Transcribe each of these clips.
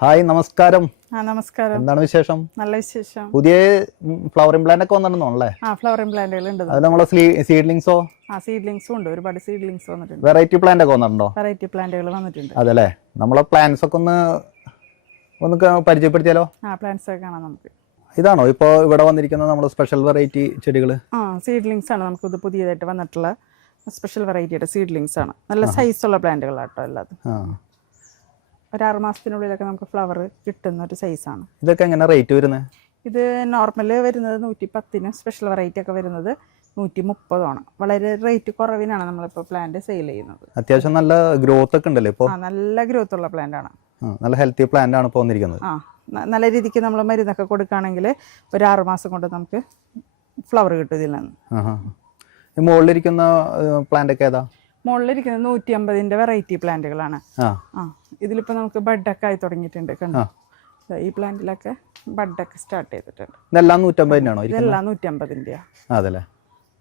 Hi നമസ്കാരം. നമസ്കാരം. എന്താണ് വിശേഷം? നല്ല വിശേഷം. പുതിയ ഫ്ലവറിംഗ് പ്ലാന്റ് ഒക്കെ വന്നിട്ടുണ്ടല്ലേ? ഫ്ലവറിംഗ് പ്ലാന്റുകൾ ഉണ്ട്. അത് നമ്മളെ സീഡ്ലിങ്സോ? സീഡ്ലിങ്സും ഉണ്ട്. ഒരുപാട് സീഡ്ലിങ്സ് വന്നിട്ടുണ്ട്. വെറൈറ്റി പ്ലാന്റ് ഒക്കെ വന്നിട്ടുണ്ടോ? വെറൈറ്റി പ്ലാന്റുകൾ വന്നിട്ടുണ്ട്. അതല്ലേ, നമ്മളെ പ്ലാന്റ്സ് ഒക്കെ ഒന്ന് പരിചയപ്പെടുത്തിയാലോ? പ്ലാന്റ്സ് ഒക്കെ കാണാം നമുക്ക്. ഇതാണോ ഇപ്പോൾ ഇവിടെ വന്നിരിക്കുന്ന നമ്മുടെ സ്പെഷ്യൽ വെറൈറ്റി ചെടികൾ? സീഡ്ലിങ്സ് ആണ് നമുക്ക് ഇത് പുതിയതായിട്ട് വന്നിട്ടുള്ള സ്പെഷ്യൽ വെറൈറ്റിയുടെ സീഡ്ലിങ്സ് ആണ്. നല്ല സൈസുള്ള പ്ലാന്റുകളാട്ടോ എല്ലാതും. ഒരു 6 മാസത്തിനുള്ളിലൊക്കെ നമുക്ക് ഫ്ലവർ കിട്ടുന്ന ഒരു സൈസാണ്. ഇതൊക്കെ എങ്ങനെ റേറ്റ് വരുന്നത്? ഇത് നോർമൽ വരുന്നത് 110-നും സ്പെഷ്യൽ വെറൈറ്റി ഒക്കെ വരുന്നത് 130-ആണ്. വളരെ റേറ്റ് കുറവിനാണ് നമ്മളിപ്പോൾ പ്ലാന്റ് സെയിൽ ചെയ്യുന്നത്. അത്യാവശ്യം നല്ല ഗ്രോത്ത് ഒക്കെ ഉണ്ടല്ലോ ഇപ്പോൾ? നല്ല ഗ്രോത്ത് ഉള്ള പ്ലാന്റ് ആണ്. നല്ല ഹെൽത്തി പ്ലാന്റ് ആണ് ഇപ്പോൾ വന്നിരിക്കുന്നത്. നല്ല രീതിക്ക് നമ്മൾ മരുന്നൊക്കെ കൊടുക്കുകയാണെങ്കിൽ ഒരു 6 മാസം കൊണ്ട് നമുക്ക് ഫ്ലവർ കിട്ടും ഇതിൽ നിന്ന്. മുകളിലിരിക്കുന്ന പ്ലാന്റ് ഒക്കെ ഏതാ? മുകളിലിരിക്കുന്നത് 150-ന്റെ വെറൈറ്റി പ്ലാന്റുകളാണ്. ഇതിലിപ്പോൾ നമുക്ക് ബഡൊക്കെ ആയി തുടങ്ങിയിട്ടുണ്ട്. കണ്ടോ, ഈ പ്ലാന്റിലൊക്കെ ബഡൊക്കെ സ്റ്റാർട്ട് ചെയ്തിട്ടുണ്ട്. ഇതെല്ലാം 150-നാണോ? ഇതെല്ലാം 150-ന്റെയാ. അതല്ലേ,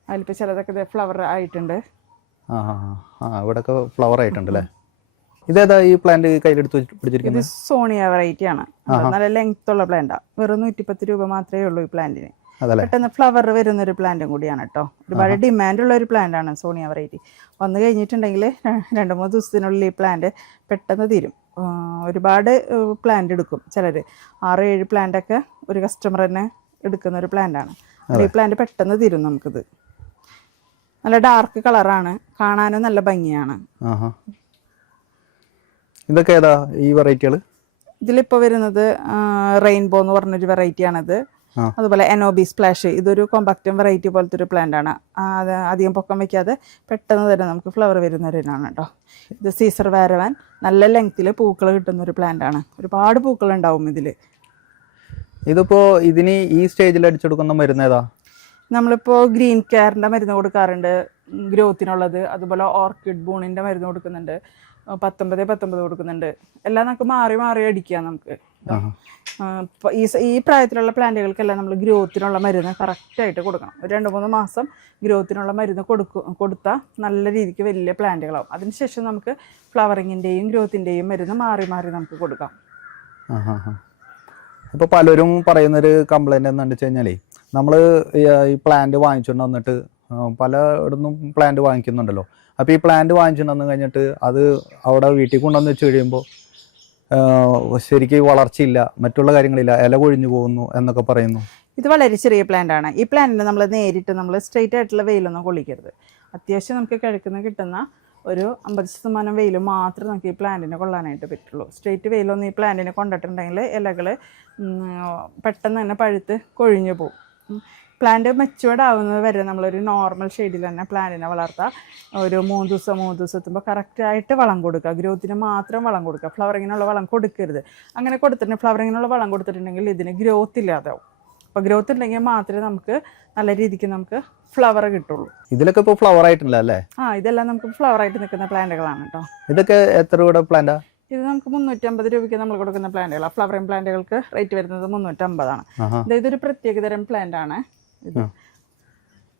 അതിലിപ്പോൾ ചിലതൊക്കെ ഫ്ലവർ ആയിട്ടുണ്ട്. ഇവിടെ ഫ്ലവർ ആയിട്ടുണ്ട് അല്ലേ. ഇതേതാ ഈ പ്ലാന്റ് കയ്യിലെടുത്ത് പിടിച്ചിരിക്കുന്നത്? ഇത് സോണിയ വെറൈറ്റി ആണ്. നല്ല ലെങ്ത് ഉള്ള പ്ലാന്റാ. വെറും 110 രൂപ മാത്രമേ ഉള്ളൂ ഈ പ്ലാന്റിന്. പെട്ടെന്ന് ഫ്ലവർ വരുന്ന ഒരു പ്ലാന്റും കൂടിയാണ് കേട്ടോ. ഒരുപാട് ഡിമാൻഡ് ഉള്ള ഒരു പ്ലാന്റ് ആണ് സോണിയ വെറൈറ്റി. വന്നു കഴിഞ്ഞിട്ടുണ്ടെങ്കിൽ 2-3 ദിവസത്തിനുള്ളിൽ ഈ പ്ലാന്റ് പെട്ടെന്ന് തീരും. ഒരുപാട് പ്ലാന്റ് എടുക്കും ചിലർ. 6-7 പ്ലാന്റ് ഒക്കെ ഒരു കസ്റ്റമർ തന്നെ എടുക്കുന്ന ഒരു പ്ലാന്റ് ആണ്. ഈ പ്ലാന്റ് പെട്ടെന്ന് തീരും നമുക്കിത്. നല്ല ഡാർക്ക് കളറാണ്, കാണാനും നല്ല ഭംഗിയാണ്. ഇതൊക്കെ ഏതാ ഈ വെറൈറ്റികൾ? ഇതിലിപ്പോൾ വരുന്നത് റെയിൻബോ എന്ന് പറഞ്ഞൊരു വെറൈറ്റിയാണിത്. അതുപോലെ എനോബി സ്പ്ലാഷ്, ഇതൊരു കോമ്പാക്റ്റും വെറൈറ്റി പോലത്തെ ഒരു പ്ലാന്റ് ആണ്. അത് അധികം പൊക്കം വയ്ക്കാതെ പെട്ടെന്ന് തന്നെ നമുക്ക് ഫ്ലവർ വരുന്നവരാണ് കേട്ടോ. ഇത് സീസർ വാരവാൻ, നല്ല ലെങ്ത്തിൽ പൂക്കൾ കിട്ടുന്ന ഒരു പ്ലാന്റ് ആണ്. ഒരുപാട് പൂക്കൾ ഉണ്ടാവും ഇതിൽ. ഇതിപ്പോൾ ഇതിന് ഈ സ്റ്റേജിൽ അടിച്ചെടുക്കുന്ന മരുന്ന് ഏതാ? നമ്മളിപ്പോൾ ഗ്രീൻ കെയറിൻ്റെ മരുന്ന് കൊടുക്കാറുണ്ട്, ഗ്രോത്തിനുള്ളത്. അതുപോലെ ഓർക്കിഡ് ബൂണിൻ്റെ മരുന്ന് കൊടുക്കുന്നുണ്ട്. 19 കൊടുക്കുന്നുണ്ട്. എല്ലാം നമുക്ക് മാറി മാറി അടിക്കാം നമുക്ക്. ഈ പ്രായത്തിലുള്ള പ്ലാന്റുകൾക്കെല്ലാം നമ്മൾ ഗ്രോത്തിനുള്ള മരുന്ന് കറക്റ്റായിട്ട് കൊടുക്കണം. ഒരു 2-3 മാസം ഗ്രോത്തിനുള്ള മരുന്ന് കൊടുത്താൽ നല്ല രീതിക്ക് വലിയ പ്ലാന്റുകളാവും. അതിനുശേഷം നമുക്ക് ഫ്ലവറിങ്ങിൻ്റെയും ഗ്രോത്തിൻ്റെയും മരുന്ന് മാറി മാറി നമുക്ക് കൊടുക്കാം. ഇപ്പോൾ പലരും പറയുന്നൊരു കംപ്ലൈൻറ്റ് എന്താണെന്ന് വെച്ച് കഴിഞ്ഞാൽ, നമ്മൾ ഈ പ്ലാന്റ് വാങ്ങിച്ചുകൊണ്ട് വന്നിട്ട് പലയിടത്തും പ്ലാന്റ് വാങ്ങിക്കുന്നുണ്ടല്ലോ. അപ്പോൾ ഈ പ്ലാന്റ് വാങ്ങിച്ചുകൊണ്ട് വന്നു കഴിഞ്ഞിട്ട് അത് അവിടെ വീട്ടിൽ കൊണ്ടുവന്ന് വെച്ച് കഴിയുമ്പോൾ ശരിക്കും വളർച്ചയില്ല, മറ്റുള്ള കാര്യങ്ങളില്ല, ഇല കൊഴിഞ്ഞു പോകുന്നു എന്നൊക്കെ പറയുന്നു. ഇത് വളരെ ചെറിയ പ്ലാന്റ് ആണ്. ഈ പ്ലാന്റിന് നമ്മൾ നേരിട്ട് സ്ട്രെയിറ്റ് ആയിട്ടുള്ള വെയിലൊന്നും കൊള്ളിക്കരുത്. അത്യാവശ്യം നമുക്ക് കിട്ടുന്ന ഒരു 50% വെയിൽ മാത്രമേ നമുക്ക് ഈ പ്ലാന്റിനെ കൊള്ളാനായിട്ട് പറ്റുള്ളൂ. സ്ട്രെയിറ്റ് വെയിലൊന്നും ഈ പ്ലാന്റിനെ കൊണ്ടിട്ടുണ്ടെങ്കിൽ ഇലകൾ പെട്ടെന്ന് തന്നെ പഴുത്ത് കൊഴിഞ്ഞു പോകും. പ്ലാന്റ് മെച്ചുവേർഡ് ആവുന്നത് വരെ നമ്മളൊരു നോർമൽ ഷെയ്ഡിൽ തന്നെ പ്ലാന്റിനെ വളർത്താം. ഒരു 3 ദിവസം എത്തുമ്പോൾ കറക്റ്റായിട്ട് വളം കൊടുക്കുക. ഗ്രോത്തിന് മാത്രം വളം കൊടുക്കുക. ഫ്ലവറിങ്ങിനുള്ള വളം കൊടുക്കരുത്. അങ്ങനെ കൊടുത്തിട്ടുണ്ടെങ്കിൽ ഫ്ലവറിങ്ങിനുള്ള വളം കൊടുത്തിട്ടുണ്ടെങ്കിൽ ഇതിന് ഗ്രോത്ത് ഇല്ലാതാവും. അപ്പോൾ ഗ്രോത്ത് ഉണ്ടെങ്കിൽ മാത്രമേ നമുക്ക് നല്ല രീതിക്ക് നമുക്ക് ഫ്ലവർ കിട്ടുള്ളൂ. ഇതിലൊക്കെ ഇപ്പോൾ ഫ്ലവർ ആയിട്ടില്ല അല്ലേ? ഇതെല്ലാം നമുക്ക് ഫ്ലവർ ആയിട്ട് നിൽക്കുന്ന പ്ലാന്റുകളാണ് കേട്ടോ. ഇതൊക്കെ എത്ര രൂപയുടെ പ്ലാന്റാ? ഇത് നമുക്ക് 350 രൂപയ്ക്ക് നമ്മൾ കൊടുക്കുന്ന പ്ലാന്റുകളാണ്. ഫ്ലവറിങ് പ്ലാന്റുകൾക്ക് റേറ്റ് വരുന്നത് 350-ആണ്. ഇതൊരു പ്രത്യേകതരം പ്ലാന്റ് ആണ്.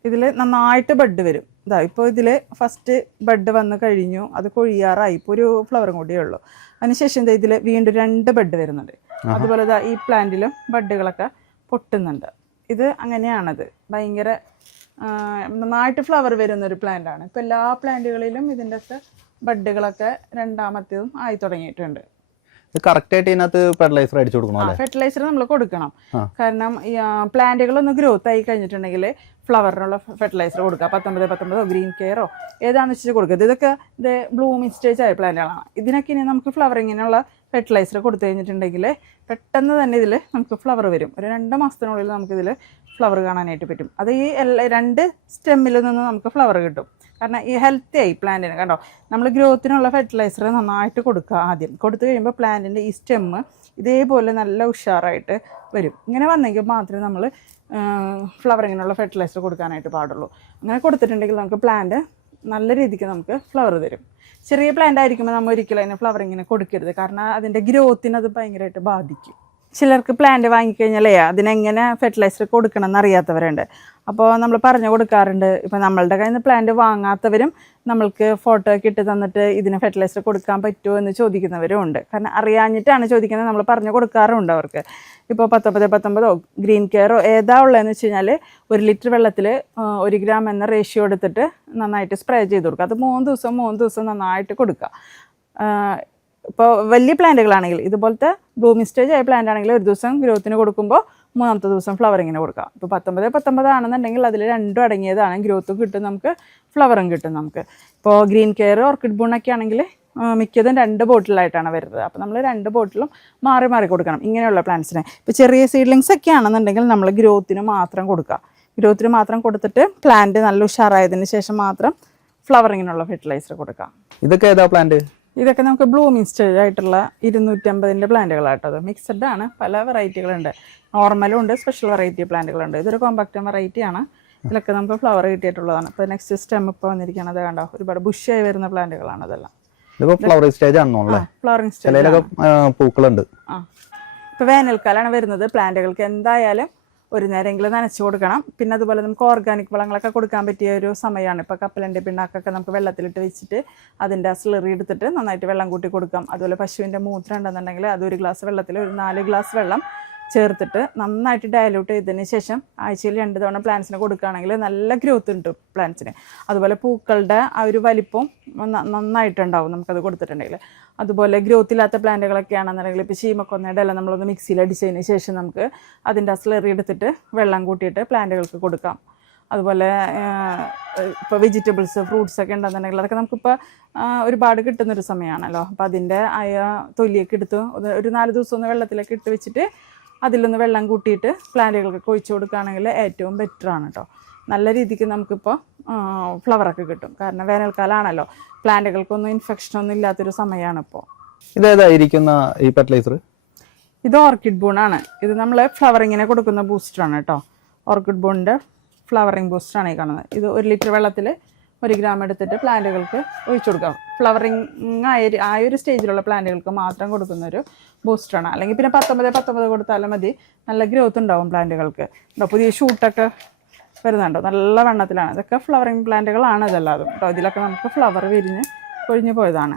ഇതിൽ നന്നായിട്ട് ബഡ് വരും. ഇപ്പോൾ ഇതിൽ ഫസ്റ്റ് ബഡ് വന്ന് കഴിഞ്ഞു, അത് കൊഴിയാറായി. ഇപ്പോൾ ഒരു ഫ്ലവറും കൂടിയേ ഉള്ളൂ. അതിനുശേഷം ഇതിൽ വീണ്ടും 2 ബഡ് വരുന്നുണ്ട്. അതുപോലെ ഈ പ്ലാന്റിലും ബഡുകളൊക്കെ പൊട്ടുന്നുണ്ട്. ഇത് അങ്ങനെയാണത്. ഭയങ്കര നന്നായിട്ട് ഫ്ലവർ വരുന്നൊരു പ്ലാന്റ് ആണ്. ഇപ്പോൾ എല്ലാ പ്ലാന്റുകളിലും ഇതിൻ്റെ ഒക്കെ ബഡുകളൊക്കെ രണ്ടാമത്തേതും ആയി തുടങ്ങിയിട്ടുണ്ട്. കറക്റ്റായിട്ട് ഇതിനകത്ത് ഫെർട്ടിലൈസർ അടിച്ചു കൊടുക്കണം. ഫെർട്ടിലൈസർ നമ്മൾ കൊടുക്കണം. കാരണം ഈ പ്ലാന്റുകളൊന്ന് ഗ്രോത്ത് ആയി കഴിഞ്ഞിട്ടുണ്ടെങ്കിൽ ഫ്ലവറിനുള്ള ഫെർട്ടിലൈസർ കൊടുക്കുക. 19 ഗ്രീൻ കെയറോ ഏതാണെന്ന് വെച്ചിട്ട് കൊടുക്കുക. ഇതൊക്കെ ബ്ലൂമിങ് സ്റ്റേജ് ആയ പ്ലാന്റുകളാണ്. ഇതിനൊക്കെ ഇനി നമുക്ക് ഫ്ലവറിങ്ങിനുള്ള ഫെർട്ടിലൈസർ കൊടുത്തു കഴിഞ്ഞിട്ടുണ്ടെങ്കിൽ പെട്ടെന്ന് തന്നെ ഇതിൽ നമുക്ക് ഫ്ലവർ വരും. ഒരു 2 മാസത്തിനുള്ളിൽ നമുക്കിതിൽ ഫ്ലവർ കാണാനായിട്ട് പറ്റും. അത് ഈ 2 സ്റ്റെമ്മിൽ നിന്ന് നമുക്ക് ഫ്ലവർ കിട്ടും. കാരണം ഈ ഹെൽത്തി ആയി പ്ലാന്റിന്. കണ്ടോ, നമ്മൾ ഗ്രോത്തിനുള്ള ഫെർട്ടിലൈസർ നന്നായിട്ട് കൊടുക്കുക. ആദ്യം കൊടുത്തു കഴിയുമ്പോൾ പ്ലാന്റിൻ്റെ ഈ സ്റ്റെമ്മ് ഇതേപോലെ നല്ല ഉഷാറായിട്ട് വരും. ഇങ്ങനെ വന്നെങ്കിൽ മാത്രമേ നമ്മൾ ഫ്ലവറിങ്ങിനുള്ള ഫെർട്ടിലൈസർ കൊടുക്കാനായിട്ട് പാടുള്ളൂ. അങ്ങനെ കൊടുത്തിട്ടുണ്ടെങ്കിൽ നമുക്ക് പ്ലാന്റ് നല്ല രീതിക്ക് നമുക്ക് ഫ്ലവർ തരും. ചെറിയ പ്ലാന്റ് ആയിരിക്കുമ്പോൾ നമ്മൾ ഒരിക്കലും അതിന് ഫ്ലവറിങ്ങിന് കൊടുക്കരുത്. കാരണം അതിൻ്റെ ഗ്രോത്തിന് അത് ഭയങ്കരമായിട്ട് ബാധിക്കും. ചിലർക്ക് പ്ലാന്റ് വാങ്ങിക്കഴിഞ്ഞാലേ അതിനെങ്ങനെ ഫെർട്ടിലൈസർ കൊടുക്കണം എന്ന് അറിയാത്തവരുണ്ട്. അപ്പോൾ നമ്മൾ പറഞ്ഞു കൊടുക്കാറുണ്ട്. ഇപ്പോൾ നമ്മളുടെ കയ്യിൽ നിന്ന് പ്ലാന്റ് വാങ്ങാത്തവരും നമ്മൾക്ക് ഫോട്ടോ ഒക്കെ ഇട്ട് തന്നിട്ട് ഇതിന് ഫെർട്ടിലൈസർ കൊടുക്കാൻ പറ്റുമോ എന്ന് ചോദിക്കുന്നവരും ഉണ്ട്. കാരണം അറിയാഞ്ഞിട്ടാണ് ചോദിക്കുന്നത്. നമ്മൾ പറഞ്ഞു കൊടുക്കാറുണ്ട് അവർക്ക്. ഇപ്പോൾ 19-19 ഗ്രീൻ കെയറോ ഏതാ ഉള്ളതെന്ന് വെച്ച് കഴിഞ്ഞാൽ 1 ലിറ്റർ വെള്ളത്തിൽ 1 ഗ്രാം എന്ന റേഷ്യോ എടുത്തിട്ട് നന്നായിട്ട് സ്പ്രേ ചെയ്ത് കൊടുക്കുക. അത് 3 ദിവസം നന്നായിട്ട് കൊടുക്കുക. ഇപ്പോൾ വലിയ പ്ലാന്റുകളാണെങ്കിൽ ഇതുപോലത്തെ ബ്ലൂമിംഗ് സ്റ്റേജ് ആയ പ്ലാന്റ് ആണെങ്കിൽ ഒരു ദിവസം ഗ്രോത്തിന് കൊടുക്കുമ്പോൾ 3-ാമത്തെ ദിവസം ഫ്ലവറിങ്ങിന് കൊടുക്കുക. ഇപ്പോൾ 19-19 ആണെന്നുണ്ടെങ്കിൽ അതിൽ 2 അടങ്ങിയതാണ്. ഗ്രോത്തും കിട്ടും നമുക്ക്, ഫ്ലവറും കിട്ടും നമുക്ക്. ഇപ്പോൾ ഗ്രീൻ കെയർ ഓർക്കിഡ് ബൂണൊക്കെ ആണെങ്കിൽ മിക്കതും 2 ബോട്ടിലായിട്ടാണ് വരുന്നത്. അപ്പോൾ നമ്മൾ 2 ബോട്ടിലും മാറി മാറി കൊടുക്കണം ഇങ്ങനെയുള്ള പ്ലാന്റ്സിന്. ഇപ്പോൾ ചെറിയ സീഡ്ലിങ്സ് ഒക്കെ ആണെന്നുണ്ടെങ്കിൽ നമ്മൾ ഗ്രോത്തിന് മാത്രം കൊടുക്കുക. ഗ്രോത്തിന് മാത്രം കൊടുത്തിട്ട് പ്ലാന്റ് നല്ല ഉഷാറായതിന് ശേഷം മാത്രം ഫ്ലവറിങ്ങിനുള്ള ഫെർട്ടിലൈസർ കൊടുക്കാം. ഇതൊക്കെ ഏതാ പ്ലാന്റ്? ഇതൊക്കെ നമുക്ക് ബ്ലൂമിംഗ് സ്റ്റേജ് ആയിട്ടുള്ള 250-ന്റെ പ്ലാന്റുകളായിട്ടത്. മിക്സഡ് ആണ്, പല വെറൈറ്റികളുണ്ട്. നോർമലും ഉണ്ട്, സ്പെഷ്യൽ വെറൈറ്റി പ്ലാന്റുകളുണ്ട്. ഇതൊരു കോമ്പാക്റ്റ് വെറൈറ്റിയാണ്. ഇതിലൊക്കെ നമുക്ക് ഫ്ലവർ കിട്ടിയിട്ടുള്ളതാണ്. ഇപ്പോൾ നെക്സ്റ്റ് സ്റ്റെം ഇപ്പോൾ വന്നിരിക്കുന്നത് കണ്ടോ, ഒരുപാട് ബുഷായി വരുന്ന പ്ലാന്റുകളാണ് അതെല്ലാം. ഫ്ലവറിംഗ് സ്റ്റേജ് ആണോ? ഫ്ലവറിംഗ് സ്റ്റേജ് പൂക്കളുണ്ട്. ഇപ്പോൾ വേനൽക്കാലമാണ് വരുന്നത്. പ്ലാന്റുകൾക്ക് എന്തായാലും ഒരു നേരമെങ്കിലും നനച്ചു കൊടുക്കണം. പിന്നെ അതുപോലെ നമുക്ക് ഓർഗാനിക് വളങ്ങളൊക്കെ കൊടുക്കാൻ പറ്റിയ ഒരു സമയമാണ്. ഇപ്പോൾ കപ്പലൻ്റെ പിണ്ണാക്കൊക്കെ നമുക്ക് വെള്ളത്തിലിട്ട് വെച്ചിട്ട് അതിൻ്റെ സ്ലറി എടുത്തിട്ട് നന്നായിട്ട് വെള്ളം കൂട്ടി കൊടുക്കാം. അതുപോലെ പശുവിൻ്റെ മൂത്രം ഉണ്ടെന്നുണ്ടെങ്കിൽ അത് 1 ഗ്ലാസ് വെള്ളത്തിൽ 4 ഗ്ലാസ് വെള്ളം ചേർത്തിട്ട് നന്നായിട്ട് ഡയലൂട്ട് ചെയ്തതിന് ശേഷം ആഴ്ചയിൽ 2 തവണ പ്ലാന്റ്സിന് കൊടുക്കുകയാണെങ്കിൽ നല്ല ഗ്രോത്ത് ഉണ്ട് പ്ലാന്റ്സിന്. അതുപോലെ പൂക്കളുടെ ആ ഒരു വലിപ്പം നന്നായിട്ടുണ്ടാവും നമുക്കത് കൊടുത്തിട്ടുണ്ടെങ്കിൽ. അതുപോലെ ഗ്രോത്ത് ഇല്ലാത്ത പ്ലാന്റുകളൊക്കെ ആണെന്നുണ്ടെങ്കിൽ ഇപ്പോൾ ചീമക്കൊന്നയുടെ എല്ലാം നമ്മളൊന്ന് മിക്സിയിൽ അടിച്ചതിന് ശേഷം നമുക്ക് അതിൻ്റെ സ്ലറി എടുത്തിട്ട് വെള്ളം കൂട്ടിയിട്ട് പ്ലാന്റുകൾക്ക് കൊടുക്കാം. അതുപോലെ ഇപ്പോൾ വെജിറ്റബിൾസ് ഫ്രൂട്ട്സ് ഒക്കെ ഉണ്ടെന്നുണ്ടെങ്കിൽ അതൊക്കെ നമുക്കിപ്പോൾ ഒരുപാട് കിട്ടുന്നൊരു സമയമാണല്ലോ. അപ്പോൾ അതിൻ്റെ ആയ തൊലിയൊക്കെ എടുത്ത് ഒരു 4 ദിവസം ഒന്ന് വെള്ളത്തിലൊക്കെ ഇട്ട് വെച്ചിട്ട് അതിലൊന്ന് വെള്ളം കൂട്ടിയിട്ട് പ്ലാന്റുകൾക്ക് ഒഴിച്ചു കൊടുക്കുകയാണെങ്കിൽ ഏറ്റവും ബെറ്ററാണ് കേട്ടോ. നല്ല രീതിക്ക് നമുക്കിപ്പോൾ ഫ്ലവറൊക്കെ കിട്ടും. കാരണം വേനൽക്കാലമാണല്ലോ, പ്ലാന്റുകൾക്കൊന്നും ഇൻഫെക്ഷനൊന്നും ഇല്ലാത്തൊരു സമയമാണ് ഇപ്പോൾ. ഇതേതായിരിക്കുന്ന ഈ ഫെർട്ടിലൈസർ? ഇത് ഓർക്കിഡ് ബൂണാണ്. ഇത് നമ്മൾ ഫ്ലവറിങ്ങിനെ കൊടുക്കുന്ന ബൂസ്റ്ററാണ് കേട്ടോ. ഓർക്കിഡ് ബൂണിൻ്റെ ഫ്ലവറിങ് ബൂസ്റ്ററാണ് ഈ കാണുന്നത്. ഇത് 1 ലിറ്റർ വെള്ളത്തിൽ 1 ഗ്രാം എടുത്തിട്ട് പ്ലാന്റുകൾക്ക് ഒഴിച്ചു കൊടുക്കാം. ഫ്ലവറിങ് ആ ഒരു സ്റ്റേജിലുള്ള പ്ലാന്റുകൾക്ക് മാത്രം കൊടുക്കുന്നൊരു ബൂസ്റ്ററാണ്. അല്ലെങ്കിൽ പിന്നെ 19-19 കൊടുത്താലും മതി. നല്ല ഗ്രോത്ത് ഉണ്ടാവും പ്ലാന്റുകൾക്ക്. പുതിയ ഷൂട്ടൊക്കെ വരുന്നുണ്ടോ, നല്ല വണ്ണത്തിലാണ്. ഇതൊക്കെ ഫ്ലവറിങ് പ്ലാന്റുകളാണ് ഇതെല്ലാതും കേട്ടോ. ഇതിലൊക്കെ നമുക്ക് ഫ്ലവർ വിരിഞ്ഞ് കൊഴിഞ്ഞു പോയതാണ്.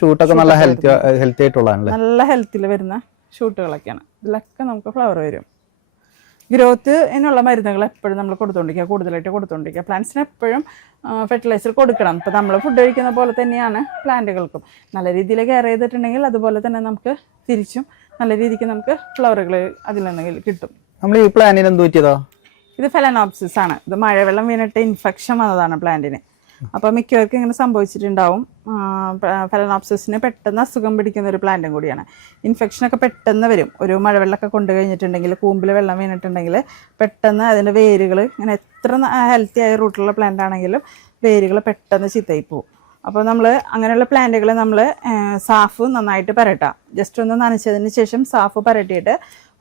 ഷൂട്ടൊക്കെ നല്ല ഹെൽത്തി ആയിട്ടുള്ളതാണ്, നല്ല ഹെൽത്തിൽ വരുന്ന ഷൂട്ടുകളൊക്കെയാണ്. ഇതിലൊക്കെ നമുക്ക് ഫ്ലവർ വരും. ഗ്രോത്തിനുള്ള മരുന്നുകൾ എപ്പോഴും നമ്മൾ കൊടുത്തുകൊണ്ടിരിക്കുക, കൂടുതലായിട്ട് കൊടുത്തുകൊണ്ടിരിക്കുക. പ്ലാന്റ്സിന് എപ്പോഴും ഫെർട്ടിലൈസർ കൊടുക്കണം. ഇപ്പോൾ നമ്മൾ ഫുഡ് കഴിക്കുന്ന പോലെ തന്നെയാണ് പ്ലാന്റുകൾക്കും. നല്ല രീതിയിൽ കെയർ ചെയ്തിട്ടുണ്ടെങ്കിൽ അതുപോലെ തന്നെ നമുക്ക് തിരിച്ചും നല്ല രീതിക്ക് നമുക്ക് ഫ്ലവറുകൾ അതിൽ നിന്ന് കിട്ടും. നമ്മൾ ഈ പ്ലാന്റിന് എന്ത് പറ്റിയതാ? ഇത് ഫെലനോപ്സിസ് ആണ്. ഇത് മഴവെള്ളം വീണിട്ട് ഇൻഫെക്ഷൻ വന്നതാണ് പ്ലാന്റിന്. അപ്പോൾ മിക്കവർക്കും ഇങ്ങനെ സംഭവിച്ചിട്ടുണ്ടാവും. ഫെലനോപ്സിസിന് പെട്ടെന്ന് അസുഖം പിടിക്കുന്ന ഒരു പ്ലാന്റും കൂടിയാണ്. ഇൻഫെക്ഷനൊക്കെ പെട്ടെന്ന് വരും. ഒരു മഴവെള്ളമൊക്കെ കൊണ്ട് കഴിഞ്ഞിട്ടുണ്ടെങ്കിൽ, കൂമ്പിൽ വെള്ളം വീണിട്ടുണ്ടെങ്കിൽ പെട്ടെന്ന് അതിൻ്റെ വേരുകൾ ഇങ്ങനെ എത്ര ഹെൽത്തി ആയ റൂട്ടിലുള്ള പ്ലാന്റ് ആണെങ്കിലും വേരുകൾ പെട്ടെന്ന് ചീത്തയായി പോകും. അപ്പോൾ നമ്മൾ അങ്ങനെയുള്ള പ്ലാന്റുകൾ നമ്മൾ സാഫ് നന്നായിട്ട് പരട്ടാം. ജസ്റ്റ് ഒന്ന് നനച്ചതിന് ശേഷം സാഫ് പരട്ടിയിട്ട്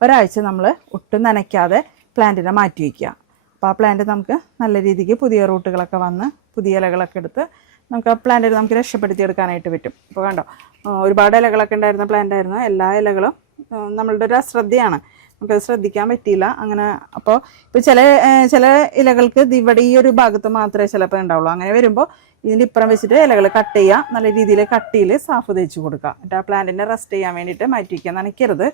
ഒരാഴ്ച നമ്മൾ ഒട്ടും നനയ്ക്കാതെ പ്ലാന്റിനെ മാറ്റി വയ്ക്കുക. അപ്പോൾ ആ പ്ലാന്റ് നമുക്ക് നല്ല രീതിക്ക് പുതിയ റൂട്ടുകളൊക്കെ വന്ന് പുതിയ ഇലകളൊക്കെ എടുത്ത് നമുക്ക് ആ പ്ലാന്റിനെ നമുക്ക് രക്ഷപ്പെടുത്തിയെടുക്കാനായിട്ട് പറ്റും. ഇപ്പോൾ കണ്ടോ, ഒരുപാട് ഇലകളൊക്കെ ഉണ്ടായിരുന്ന പ്ലാന്റ് ആയിരുന്നു. എല്ലാ ഇലകളും നമ്മളുടെ ഒരു അശ്രദ്ധയാണ്, നമുക്കത് ശ്രദ്ധിക്കാൻ പറ്റിയില്ല അങ്ങനെ. അപ്പോൾ ഇപ്പോൾ ചില ഇലകൾക്ക് ഇവിടെ ഈ ഒരു ഭാഗത്ത് മാത്രമേ ചിലപ്പോൾ ഉണ്ടാവുള്ളൂ. അങ്ങനെ വരുമ്പോൾ ഇതിൻ്റെ ഇപ്പുറം വെച്ചിട്ട് ഇലകൾ കട്ട് ചെയ്യുക. നല്ല രീതിയിൽ കട്ടിയിൽ സാഫ് തേച്ച് കൊടുക്കുക. എന്നിട്ട് ആ പ്ലാന്റിനെ റെസ്റ്റ് ചെയ്യാൻ വേണ്ടിയിട്ട് മാറ്റി വയ്ക്കുക. നനയ്ക്കരുത്.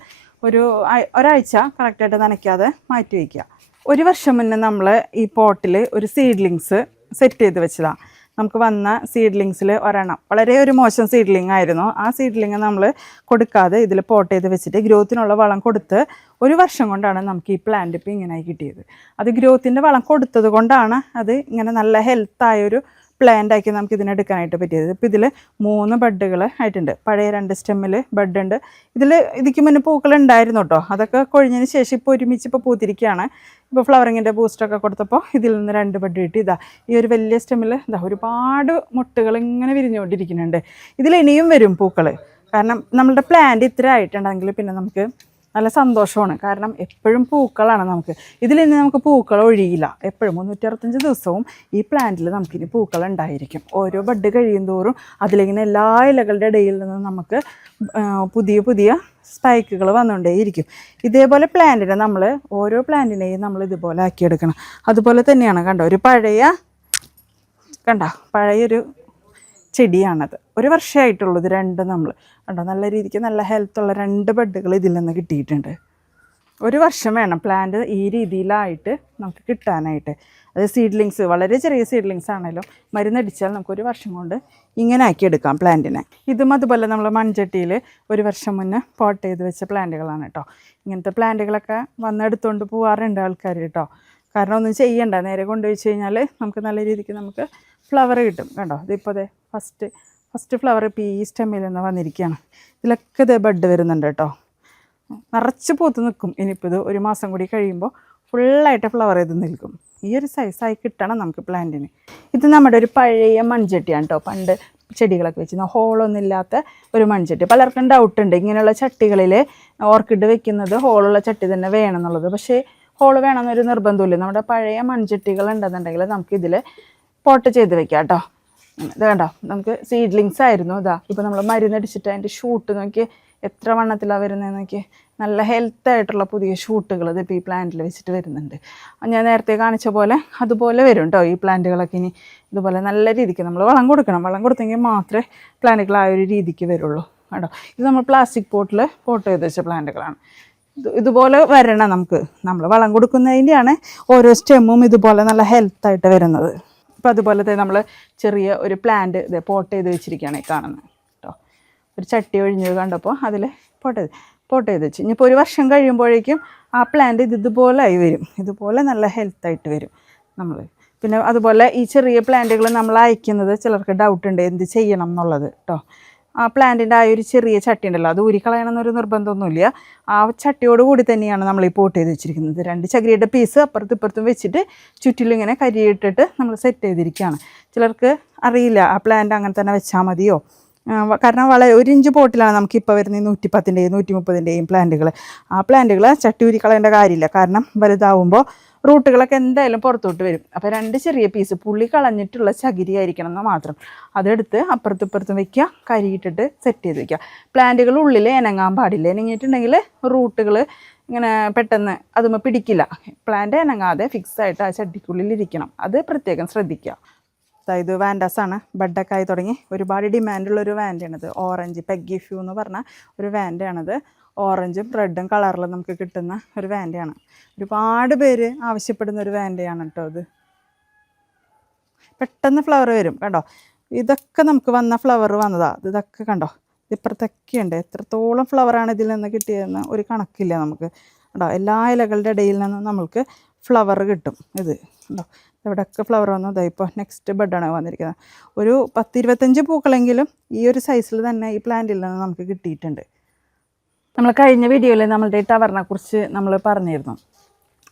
ഒരാഴ്ച കറക്റ്റായിട്ട് നനയ്ക്കാതെ മാറ്റി വയ്ക്കുക. 1 വർഷം മുന്നേ നമ്മൾ ഈ പോട്ടിൽ ഒരു സീഡ്ലിങ്സ് സെറ്റ് ചെയ്ത് വെച്ചതാണ്. നമുക്ക് വന്ന സീഡ്ലിങ്സിൽ ഒരെണ്ണം വളരെ ഒരു മോശം സീഡ്ലിംഗ് ആയിരുന്നു. ആ സീഡ്ലിംഗ് നമ്മൾ കൊടുക്കാതെ ഇതിൽ പോട്ട് ചെയ്ത് വെച്ചിട്ട് ഗ്രോത്തിനുള്ള വളം കൊടുത്ത് 1 വർഷം കൊണ്ടാണ് നമുക്ക് ഈ പ്ലാന്റ് ഇപ്പോൾ ഇങ്ങനെയായി കിട്ടിയത്. അത് ഗ്രോത്തിൻ്റെ വളം കൊടുത്തത് കൊണ്ടാണ് അത് ഇങ്ങനെ നല്ല ഹെൽത്തായൊരു പ്ലാന്റ് ആക്കി നമുക്ക് ഇതിനെടുക്കാനായിട്ട് പറ്റിയത്. ഇപ്പോൾ ഇതിൽ 3 ബഡ്ഡുകൾ ആയിട്ടുണ്ട്. പഴയ 2 സ്റ്റെമ്മിൽ ബഡ് ഉണ്ട്. ഇതിക്ക് മുന്നേ പൂക്കൾ ഉണ്ടായിരുന്നു കേട്ടോ. അതൊക്കെ കൊഴിഞ്ഞതിന് ശേഷം ഇപ്പോൾ ഒരുമിച്ച് ഇപ്പോൾ പൂത്തിരിക്കുകയാണ്. ഇപ്പോൾ ഫ്ലവറിങ്ങിൻ്റെ ബൂസ്റ്റൊക്കെ കൊടുത്തപ്പോൾ ഇതിൽ നിന്ന് 2 ബഡ് കിട്ടി. ഈ ഒരു വലിയ സ്റ്റെമ്മിൽ ഒരുപാട് മുട്ടുകൾ ഇങ്ങനെ വിരിഞ്ഞുകൊണ്ടിരിക്കുന്നുണ്ട്. ഇതിൽ ഇനിയും വരും പൂക്കൾ. കാരണം നമ്മളുടെ പ്ലാന്റ് ഇത്ര ആയിട്ടുണ്ടെങ്കിൽ പിന്നെ നമുക്ക് നല്ല സന്തോഷമാണ്. കാരണം എപ്പോഴും പൂക്കളാണ് നമുക്ക്. ഇതിലിനി നമുക്ക് പൂക്കൾ ഒഴിയില്ല. എപ്പോഴും 365 ദിവസവും ഈ പ്ലാന്റിൽ നമുക്കിനി പൂക്കൾ ഉണ്ടായിരിക്കും. ഓരോ ബഡ് കഴിയും തോറും അതിലിങ്ങനെ എല്ലാ ഇലകളുടെ ഇടയിൽ നിന്നും നമുക്ക് പുതിയ പുതിയ സ്പൈക്കുകൾ വന്നുകൊണ്ടേയിരിക്കും. ഇതേപോലെ പ്ലാന്റിനെ നമ്മൾ ഓരോ പ്ലാന്റിനെയും നമ്മൾ ഇതുപോലെ ആക്കിയെടുക്കണം. അതുപോലെ തന്നെയാണ് കണ്ടോ, ഒരു പഴയൊരു ചെടിയാണത്. 1 വർഷമായിട്ടുള്ളത്. രണ്ടും നമ്മൾ കണ്ടോ നല്ല രീതിക്ക് നല്ല ഹെൽത്തുള്ള 2 ബഡുകൾ ഇതിൽ നിന്ന് കിട്ടിയിട്ടുണ്ട്. 1 വർഷം വേണം പ്ലാന്റ് ഈ രീതിയിലായിട്ട് നമുക്ക് കിട്ടാനായിട്ട്. അത് സീഡ്ലിങ്സ്, വളരെ ചെറിയ സീഡ്ലിങ്സ് ആണെങ്കിലും മരുന്നടിച്ചാൽ നമുക്ക് 1 വർഷം കൊണ്ട് ഇങ്ങനെ ആക്കിയെടുക്കാം പ്ലാന്റിനെ. ഇതും അതുപോലെ നമ്മൾ മൺചട്ടിയിൽ 1 വർഷം മുന്നേ പോട്ട് ചെയ്ത് വെച്ച പ്ലാന്റുകളാണ് കേട്ടോ. ഇങ്ങനത്തെ പ്ലാന്റുകളൊക്കെ വന്നെടുത്തുകൊണ്ട് പോകാറുണ്ട് ആൾക്കാർ കേട്ടോ. കാരണം ഒന്നും ചെയ്യണ്ട, നേരെ കൊണ്ടുവച്ച് കഴിഞ്ഞാൽ നമുക്ക് നല്ല രീതിക്ക് നമുക്ക് ഫ്ലവർ കിട്ടും. കണ്ടോ, ഇതിപ്പോൾ ഫസ്റ്റ് ഫ്ലവർ ഇപ്പോൾ ഈ സ്റ്റെമ്മിൽ നിന്ന് വന്നിരിക്കുകയാണ്. ഇതിലൊക്കെ ഇത് ബഡ് വരുന്നുണ്ട് കേട്ടോ. നിറച്ച് പൂത്ത് നിൽക്കും. ഇനിയിപ്പോൾ ഇത് 1 മാസം കൂടി കഴിയുമ്പോൾ ഫുള്ളായിട്ട് ഫ്ലവർ ചെയ്ത് നിൽക്കും. ഈ ഒരു സൈസായി കിട്ടണം നമുക്ക് പ്ലാന്റിന്. ഇത് നമ്മുടെ ഒരു പഴയ മൺചട്ടിയാണ് കേട്ടോ. പണ്ട് ചെടികളൊക്കെ വെച്ചിരുന്ന ഹോളൊന്നും ഇല്ലാത്ത ഒരു മൺചട്ടി. പലർക്കും ഡൗട്ടുണ്ട് ഇങ്ങനെയുള്ള ചട്ടികളിൽ ഓർക്കിഡ് വെക്കുന്നത് ഹോളുള്ള ചട്ടി തന്നെ വേണം എന്നുള്ളത്. പക്ഷേ ഹോള് വേണമെന്നൊരു നിർബന്ധമില്ല. നമ്മുടെ പഴയ മൺചട്ടികൾ ഉണ്ടെന്നുണ്ടെങ്കിൽ നമുക്കിതിൽ പോട്ട് ചെയ്ത് വെക്കാം കേട്ടോ. ഇത് കണ്ടോ, നമുക്ക് സീഡ്ലിങ്സ് ആയിരുന്നു. ഇപ്പോൾ നമ്മൾ മരുന്നടിച്ചിട്ട് അതിൻ്റെ ഷൂട്ട് നോക്കി എത്ര വണ്ണത്തിലാണ് വരുന്നതെന്ന് നോക്കി. നല്ല ഹെൽത്തായിട്ടുള്ള പുതിയ ഷൂട്ടുകൾ ഇതിപ്പോൾ ഈ പ്ലാന്റിൽ വെച്ചിട്ട് വരുന്നുണ്ട്. ഞാൻ നേരത്തെ കാണിച്ച പോലെ അതുപോലെ വരും കേട്ടോ. ഈ പ്ലാന്റുകളൊക്കെ ഇനി ഇതുപോലെ നല്ല രീതിക്ക് നമ്മൾ വളം കൊടുക്കണം. വളം കൊടുത്തെങ്കിൽ മാത്രമേ പ്ലാന്റുകൾ ആ ഒരു രീതിക്ക് വരുള്ളൂ കേട്ടോ. ഇത് നമ്മൾ പ്ലാസ്റ്റിക് പോട്ടിൽ പോട്ട് ചെയ്ത് വെച്ച പ്ലാന്റുകളാണ്. ഇതുപോലെ വരണം നമുക്ക്. നമ്മൾ വളം കൊടുക്കുന്നതിൻ്റെയാണ് ഓരോ സ്റ്റെമ്മും ഇതുപോലെ നല്ല ഹെൽത്തായിട്ട് വരുന്നത്. അപ്പോൾ അതുപോലത്തെ നമ്മൾ ചെറിയ ഒരു പ്ലാന്റ് ഇത് പോട്ട് ചെയ്ത് വെച്ചിരിക്കുകയാണ് ഈ കാണുന്നത് കേട്ടോ. ഒരു ചട്ടി ഒഴിഞ്ഞത് കണ്ടപ്പോൾ അതിൽ പോട്ട് ചെയ്ത് വെച്ച് ഇനിയിപ്പോൾ 1 വർഷം കഴിയുമ്പോഴേക്കും ആ പ്ലാന്റ് ഇതുപോലെ ആയി വരും. ഇതുപോലെ നല്ല ഹെൽത്തായിട്ട് വരും നമ്മൾ. പിന്നെ അതുപോലെ ഈ ചെറിയ പ്ലാന്റുകൾ നമ്മൾ അയക്കുന്നത് ചിലർക്ക് ഡൗട്ടുണ്ട് എന്ത് ചെയ്യണം എന്നുള്ളത് കേട്ടോ. ആ പ്ലാന്റിൻ്റെ ആ ഒരു ചെറിയ ചട്ടി ഉണ്ടല്ലോ, അത് ഊരിക്കളയണമെന്നൊരു നിർബന്ധമൊന്നുമില്ല. ആ ചട്ടിയോട് കൂടി തന്നെയാണ് നമ്മൾ ഈ പോട്ട് ചെയ്ത് വെച്ചിരിക്കുന്നത്. 2 ചകിരിയുടെ പീസ് അപ്പുറത്തും ഇപ്പുറത്തും വെച്ചിട്ട് ചുറ്റിലും ഇങ്ങനെ കരിയിട്ടിട്ട് നമ്മൾ സെറ്റ് ചെയ്തിരിക്കുകയാണ്. ചിലർക്ക് അറിയില്ല ആ പ്ലാന്റ് അങ്ങനെ തന്നെ വെച്ചാൽ മതിയോ. കാരണം 1 ഇഞ്ച് പോട്ടിലാണ് നമുക്കിപ്പോൾ വരുന്ന 110ൻ്റെയും 130ൻ്റെയും പ്ലാന്റുകൾ. ആ പ്ലാന്റുകൾ ചട്ടി ഊരിക്കളയേണ്ട കാര്യമില്ല. കാരണം വലുതാവുമ്പോൾ റൂട്ടുകളൊക്കെ എന്തായാലും പുറത്തോട്ട് വരും. അപ്പോൾ 2 ചെറിയ പീസ് പുള്ളി കളഞ്ഞിട്ടുള്ള ചകിരി ആയിരിക്കണം എന്ന് മാത്രം. അതെടുത്ത് അപ്പുറത്തും ഇപ്പുറത്തും വയ്ക്കുക, കരിയിട്ടിട്ട് സെറ്റ് ചെയ്ത് വയ്ക്കുക. പ്ലാന്റുകൾ ഉള്ളിൽ ഇണങ്ങാൻ പാടില്ല. ഇണങ്ങിയിട്ടുണ്ടെങ്കിൽ റൂട്ടുകൾ ഇങ്ങനെ പെട്ടെന്ന് അതുമ്പോൾ പിടിക്കില്ല. പ്ലാന്റ് ഇണങ്ങാതെ ഫിക്സായിട്ട് ആ ചട്ടിക്കുള്ളിൽ ഇരിക്കണം. അത് പ്രത്യേകം ശ്രദ്ധിക്കുക. ഇത് വാൻഡാസാണ്. ബഡൊക്കെ ആയി തുടങ്ങി. ഒരുപാട് ഡിമാൻഡുള്ളൊരു വാൻഡയാണിത്. ഓറഞ്ച് പെഗ്ഗി ഫ്യൂ എന്ന് പറഞ്ഞ ഒരു വാൻഡയാണിത്. ഓറഞ്ചും റെഡും കളറിൽ നമുക്ക് കിട്ടുന്ന ഒരു വാൻഡയാണ്. ഒരുപാട് പേര് ആവശ്യപ്പെടുന്ന ഒരു വാൻഡയാണ് കേട്ടോ. ഇത് പെട്ടെന്ന് ഫ്ലവർ വരും കണ്ടോ. ഇതൊക്കെ നമുക്ക് വന്ന ഫ്ലവർ വന്നതാണ്. ഇതൊക്കെ കണ്ടോ, ഇപ്പുറത്തൊക്കെയുണ്ട്. എത്രത്തോളം ഫ്ലവറാണ് ഇതിൽ നിന്ന് കിട്ടിയതെന്ന് ഒരു കണക്കില്ല നമുക്ക് കേട്ടോ. എല്ലാ ഇലകളുടെ ഇടയിൽ നിന്നും നമ്മൾക്ക് ഫ്ലവർ കിട്ടും. ഇത് കണ്ടോ, ഇവിടെയൊക്കെ ഫ്ലവർ വന്നു. ഇപ്പോൾ നെക്സ്റ്റ് ബഡാണ് വന്നിരിക്കുന്നത്. ഒരു 10-25 പൂക്കളെങ്കിലും ഈ ഒരു സൈസിൽ തന്നെ ഈ പ്ലാന്റിൽ നിന്ന് നമുക്ക് കിട്ടിയിട്ടുണ്ട്. നമ്മൾ കഴിഞ്ഞ വീഡിയോയിൽ നമ്മളുടെ ടവറിനെ കുറിച്ച് നമ്മൾ പറഞ്ഞിരുന്നു.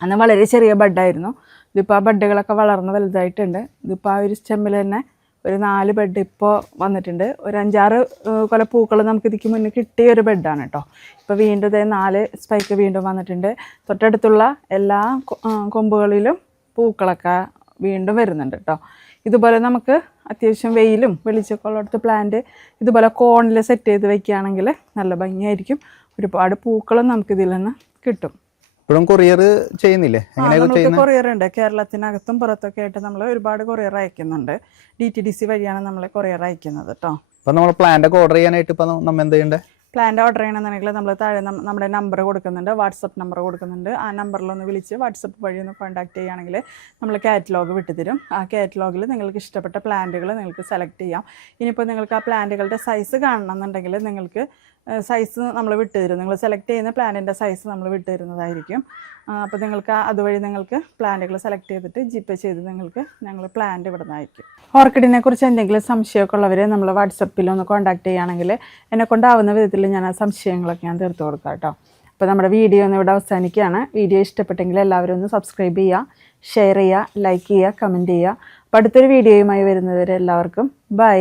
അന്ന് വളരെ ചെറിയ ബഡായിരുന്നു. ഇതിപ്പോൾ ആ ബഡുകളൊക്കെ വളർന്ന് വലുതായിട്ടുണ്ട്. ഇതിപ്പോൾ ആ ഒരു സ്റ്റെമ്മിൽ തന്നെ ഒരു 4 ബെഡ് ഇപ്പോൾ വന്നിട്ടുണ്ട്. ഒരു 5-6 കൊല പൂക്കൾ നമുക്ക് ഇതിക്ക് മുന്നേ കിട്ടിയ ഒരു ബെഡാണ് കേട്ടോ. ഇപ്പോൾ വീണ്ടും ഇതേ 4 സ്പൈക്ക് വീണ്ടും വന്നിട്ടുണ്ട്. തൊട്ടടുത്തുള്ള എല്ലാ കൊമ്പുകളിലും പൂക്കളൊക്കെ വീണ്ടും വരുന്നുണ്ട് കേട്ടോ. ഇതുപോലെ നമുക്ക് അത്യാവശ്യം വെയിലും വെളിച്ചമൊക്കെ ഉള്ളിടത്ത് പ്ലാന്റ് ഇതുപോലെ കോണിൽ സെറ്റ് ചെയ്ത് വെക്കുകയാണെങ്കിൽ നല്ല ഭംഗിയായിരിക്കും. ഒരുപാട് പൂക്കളും നമുക്ക് ഇതിൽ നിന്ന് കിട്ടും. ഇപ്പോഴും കൊറിയർ ചെയ്യുന്നില്ലേ? നമുക്ക് കൊറിയർ ഉണ്ട്. കേരളത്തിനകത്തും പുറത്തൊക്കെ ആയിട്ട് നമ്മൾ ഒരുപാട് കൊറിയർ അയക്കുന്നുണ്ട്. DTDC വഴിയാണ് നമ്മൾ കൊറിയർ അയക്കുന്നത് കേട്ടോ. അപ്പോൾ നമ്മൾ പ്ലാന്റ് ഒക്കെ ഓർഡർ ചെയ്യാനായിട്ട് ഇപ്പോൾ നമ്മൾ എന്ത് ചെയ്യണ്ടേ? പ്ലാന്റ് ഓർഡർ ചെയ്യണമെന്നുണ്ടെങ്കിൽ നമ്മൾ താഴെ നമ്മുടെ നമ്പർ കൊടുക്കുന്നുണ്ട്, വാട്സപ്പ് നമ്പർ കൊടുക്കുന്നുണ്ട്. ആ നമ്പറിലൊന്ന് വിളിച്ച് വാട്സപ്പ് വഴി ഒന്ന് കോൺടാക്ട് ചെയ്യുകയാണെങ്കിൽ നമ്മൾ കാറ്റലോഗ് വിട്ടുതരും. ആ കാറ്റലോഗിൽ നിങ്ങൾക്ക് ഇഷ്ടപ്പെട്ട പ്ലാന്റുകൾ നിങ്ങൾക്ക് സെലക്ട് ചെയ്യാം. ഇനിയിപ്പോൾ നിങ്ങൾക്ക് ആ പ്ലാന്റുകളുടെ സൈസ് കാണണമെന്നുണ്ടെങ്കിൽ നിങ്ങൾക്ക് സൈസ് നമ്മൾ വിട്ടുതരും. നിങ്ങൾ സെലക്ട് ചെയ്യുന്ന പ്ലാന്റിൻ്റെ സൈസ് നമ്മൾ വിട്ടുതരുന്നതായിരിക്കും. അപ്പോൾ നിങ്ങൾക്ക് അതുവഴി നിങ്ങൾക്ക് പ്ലാന്റുകൾ സെലക്ട് ചെയ്തിട്ട് GPay ചെയ്ത് ഞങ്ങൾ പ്ലാന്റ് ഇവിടെ നിന്ന് അയക്കും. ഓർക്കിഡിനെ കുറിച്ച് എന്തെങ്കിലും സംശയമൊക്കെ ഉള്ളവർ നമ്മൾ വാട്സപ്പിലൊന്ന് കോൺടാക്ട് ചെയ്യുകയാണെങ്കിൽ എന്നെക്കൊണ്ടാവുന്ന വിധത്തിൽ ഞാൻ ആ സംശയങ്ങളൊക്കെ ഞാൻ തീർത്ത് കൊടുക്കാം കേട്ടോ. അപ്പോൾ നമ്മുടെ വീഡിയോ ഒന്ന് ഇവിടെ അവസാനിക്കുകയാണ്. വീഡിയോ ഇഷ്ടപ്പെട്ടെങ്കിൽ എല്ലാവരും ഒന്ന് സബ്സ്ക്രൈബ് ചെയ്യുക, ഷെയർ ചെയ്യുക, ലൈക്ക് ചെയ്യുക, കമൻറ്റ് ചെയ്യുക. അപ്പോൾ അടുത്തൊരു വീഡിയോയുമായി വരുന്നവരെ എല്ലാവർക്കും ബൈ.